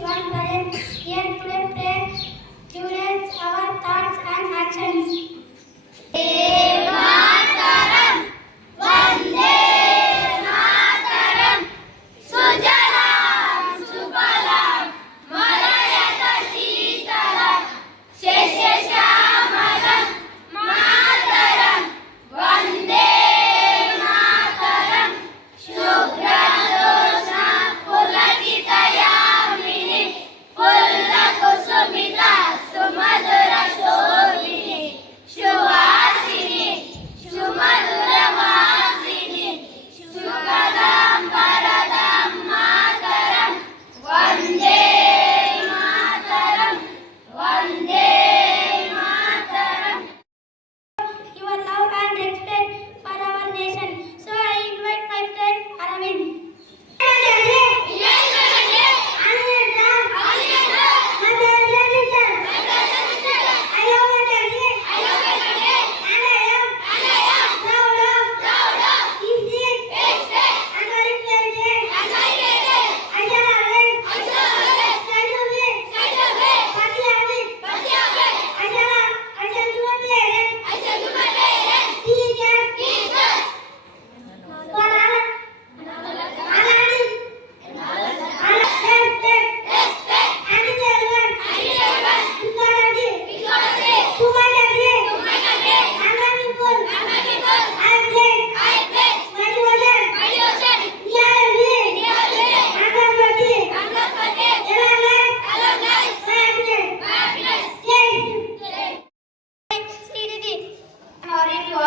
one Brian here today pray curious our thoughts and actions. Your love and respect for our nation. So I invite my friend Aravind.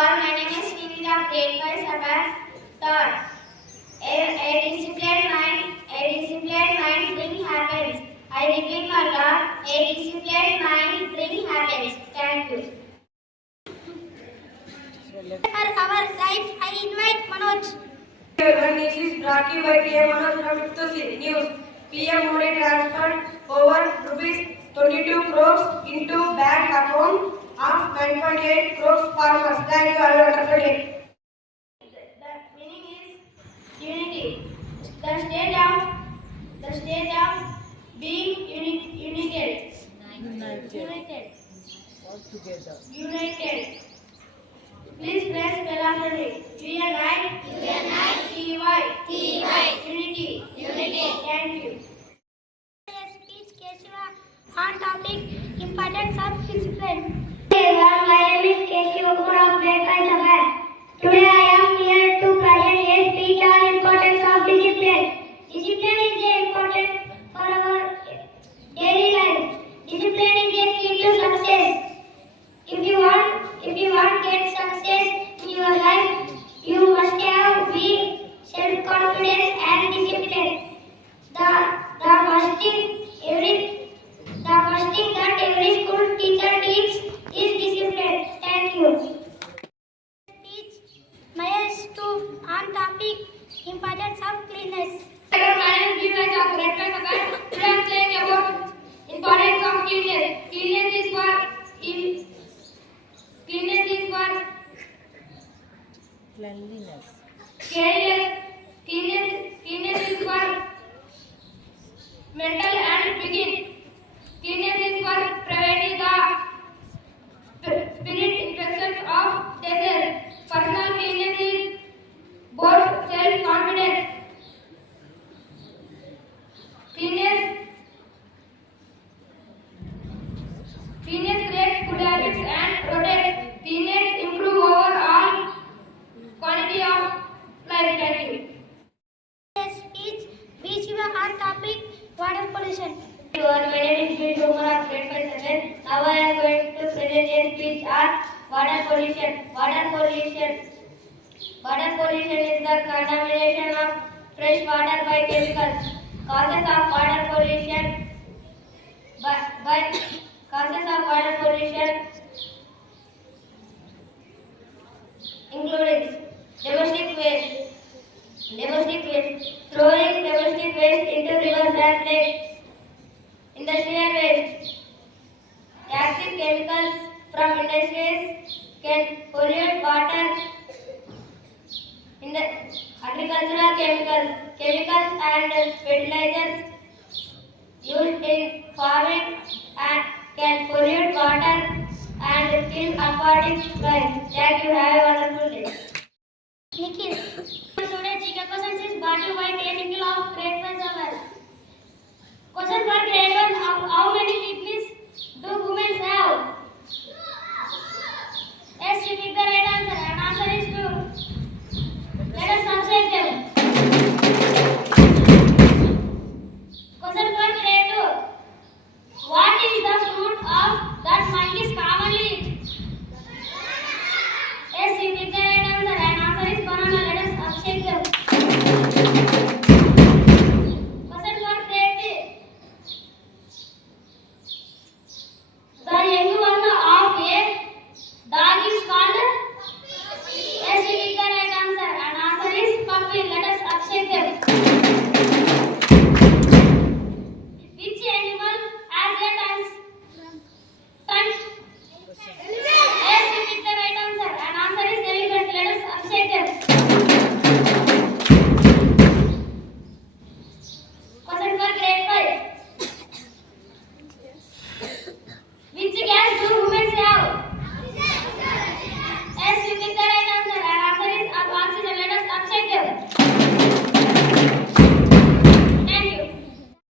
My name is Srinidhi of grade 5 Sabbath thought. A disciplined mind brings happiness. I repeat my thought. A disciplined mind brings happiness. Thank you. For our life, I invite Manoj. This is brought to you by PM Manoj from 5th C News. PM Modi transferred over rupees 22 crores into bank account of 9.8 crores farmers. Thank you. Have a wonderful day. The meaning is unity. The state of being united. United. Please press bell after me. Unity. Thank you. Speech Keshiva on topic importance of discipline. My name is Keshiva Kumar of grade 5 Sabbath. Today I am here to present a speech on importance of discipline. Discipline is important for our daily life. Discipline is a key to success. If you want to get success in your life, you must have be self-confidence and discipline. The first thing that every school teacher teaches is discipline. Thank you. Speech Mahesh to on topic importance of cleanliness. My name is Giresh of grade 5 Sabbath. Today I am saying about importance of cleanliness. Cleanliness is for Cleanliness is for mental and begin. Cleanliness is for preventing the spirit infections of disease. Personal cleanliness is both self-confidence. Cleanliness creates good habits and protects. Cleanliness improve overall quality of life. Thank you. Speech Bishiva on topic water pollution. My name is Bill Kumar of grade 5 Sabbath. Now I am going to present a speech on water pollution. Water pollution is the contamination of fresh water by chemicals. Causes of water pollution including domestic waste, throwing domestic waste into rivers and lakes, industrial waste, toxic chemicals from industries can pollute water, agricultural chemicals and fertilizers used in farming and can pollute water and kill aquatic life. Thank you. Have a wonderful day. Nikhil. Today GK questions is brought to you by K. Nikhil of Grade 5 Survey. Question for grade 1. How many people